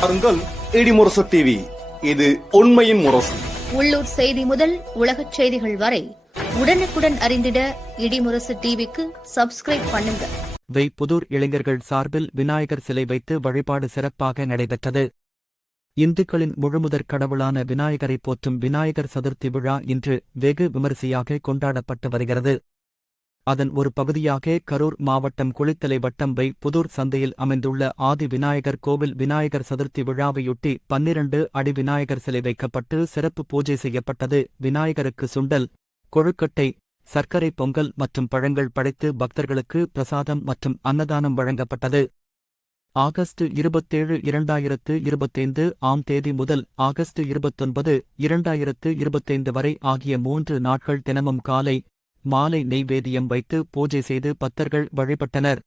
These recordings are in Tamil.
பாருங்கள் இடிமுரசு டிவி இது உண்மையின் முரசு. உள்ளூர் செய்தி முதல் உலகச் செய்திகள் வரை உடனுக்குடன் அறிந்திட இடிமுரசு டிவிக்கு சப்ஸ்கிரைப் பண்ணுங்க. வை புதூர் இளைஞர்கள் சார்பில் விநாயகர் சிலை வைத்து வழிபாடு சிறப்பாக நடைபெற்றது. இந்துக்களின் முழுமுதற் கடவுளான விநாயகரை போற்றும் விநாயகர் சதுர்த்தி விழா இன்று வெகு விமரிசையாக கொண்டாடப்பட்டு வருகிறது. அதன் ஒரு பகுதியாக கரூர் மாவட்டம் குளித்தலை வட்டம் வை புதூர் சந்தையில் அமைந்துள்ள ஆதி விநாயகர் கோவில் விநாயகர் சதுர்த்தி விழாவையொட்டி பன்னிரண்டு அடி விநாயகர் சிலை வைக்கப்பட்டு சிறப்பு பூஜை செய்யப்பட்டது. விநாயகருக்கு சுண்டல் கொழுக்கட்டை சர்க்கரை பொங்கல் மற்றும் பழங்கள் படைத்து பக்தர்களுக்கு பிரசாதம் மற்றும் அன்னதானம் வழங்கப்பட்டது. ஆகஸ்ட் இருபத்தேழு இரண்டாயிரத்து இருபத்தைந்து ஆம் தேதி முதல் ஆகஸ்ட் இருபத்தொன்பது இரண்டாயிரத்து இருபத்தைந்து வரை ஆகிய மூன்று நாட்கள் தினமும் காலை மாலை நெய்வேதியம் வைத்து பூஜை செய்து பக்தர்கள் வழிபட்டனர்.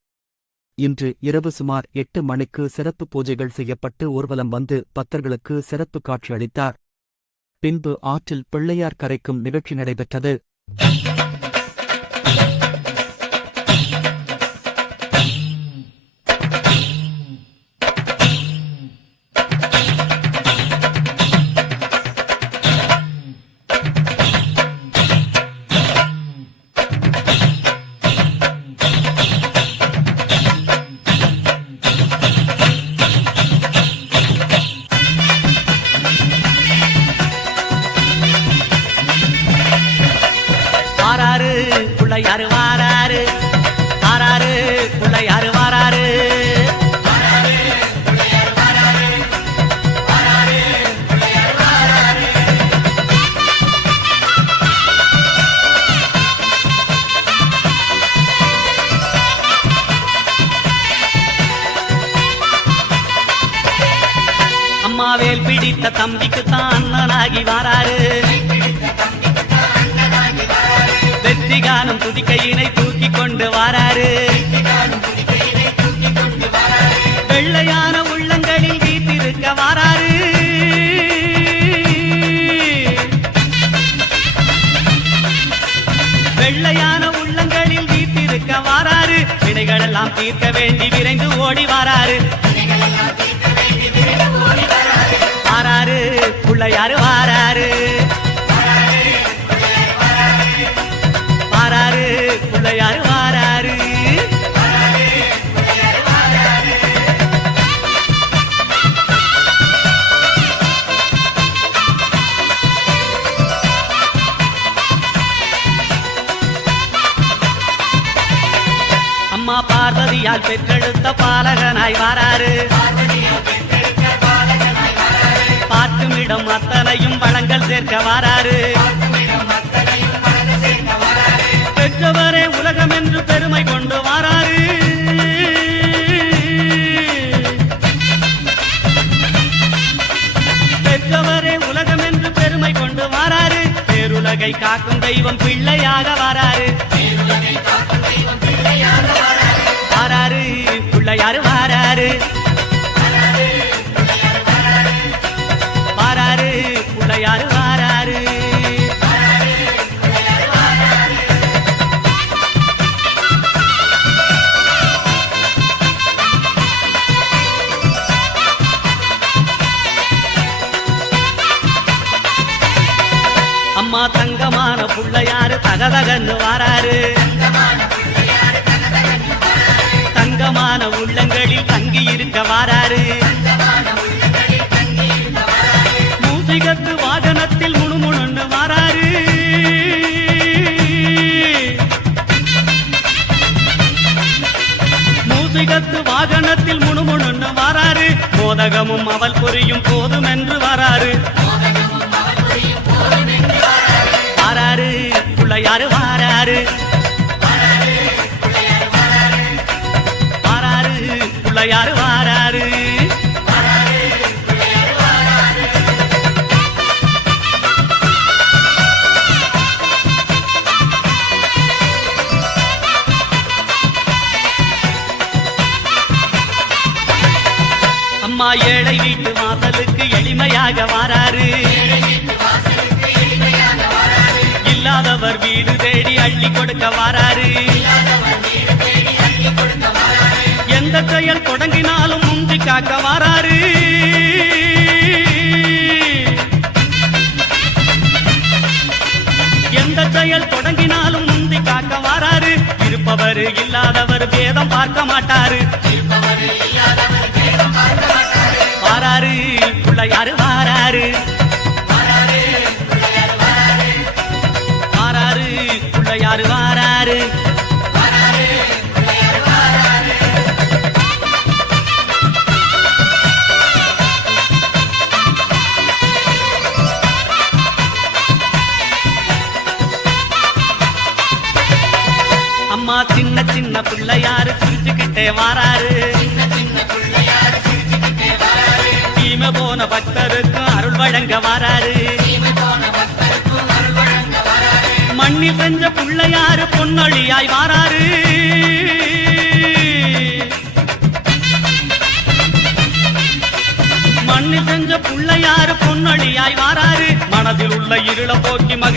இன்று இரவு சுமார் எட்டு மணிக்கு சிறப்பு பூஜைகள் செய்யப்பட்டு ஊர்வலம் வந்து பக்தர்களுக்கு சிறப்பு காட்சி அளித்தார். பின்பு ஆற்றில் பிள்ளையார் கரைக்கும் நிகழ்ச்சி நடைபெற்றது. பிள்ளையாரு வாராரு? வாராரு பிள்ளையாரு வாராரு? அம்மாவேல் பிடித்த தம்பிக்கு தான் அண்ணனாகி வாராரு. வெற்றி காணும் துதிக்கையினை தூக்கி கொண்டு வாராரு. வெள்ளையான உள்ளங்களில் வீட்டிருக்க வாராரு. வெள்ளையான உள்ளங்களில் வீட்டிருக்க வாராரு. வினைகளெல்லாம் தீர்க்க வேண்டி விரைந்து ஓடி வாராரு. வாராரு பிள்ளையாரு வாராரு. பிள்ளையாரு வாராரு. அம்மா பார்வதியால் பெற்றெடுத்த பாலகனாய் வாராரு. பார்க்குமிடம் அத்தனையும் வளங்கள் சேர்க்க வாராரு. பெற்றவர் பெருமை கொண்டு வராரு. பெற்றவரே உலகம் என்று பெருமை கொண்டு வராரு. பேருலகை காக்கும் தெய்வம் பிள்ளையாக வர அம்மா தங்கமான புள்ளையாரு தகதகன்னு வாராரு. தங்கமான உள்ளங்களில் தங்கி இருக்க வாராரு. மூசிகத்து வாகனத்தில் முணுமுணுன்னு வாராரு. மூசிகத்து வாகனத்தில் முணுமுணுன்னு வாராரு. மோதகமும் அவள் புரியும் போதும் என்று வாராரு. பிள்ளையாரு வாராரு. வாராரு பிள்ளையாரு வாராரு. அம்மா ஏழை வீட்டு வாசலுக்கு எளிமையாக வாராரு. இல்லாதவர் வீடு தேடி அள்ளி கொடுக்க வாராரு. எந்த செயல் தொடங்கினாலும் முந்தி காக்க வாராரு. எந்த செயல் தொடங்கினாலும் முந்தி காக்க வாராரு. இருப்பவர் இல்லாதவர் வேதம் பார்க்க மாட்டாரு. வாராரு பிள்ளையாரு வாராரு. பிள்ளையாரு வாராரு. அம்மா சின்ன சின்ன பிள்ளையாரு சிரிச்சுக்கிட்டே வாராரு. தீமை போன பக்தருக்கு அருள் வழங்க வாராரு. கண்ணி செஞ்ச பிள்ளையாரு பொன்னொழியாய் வாராரு மண்ணில் செஞ்ச பிள்ளையாரு பொன்னொழியாய் வாராரு மனதில் உள்ள இருள போக்கி மகிழ்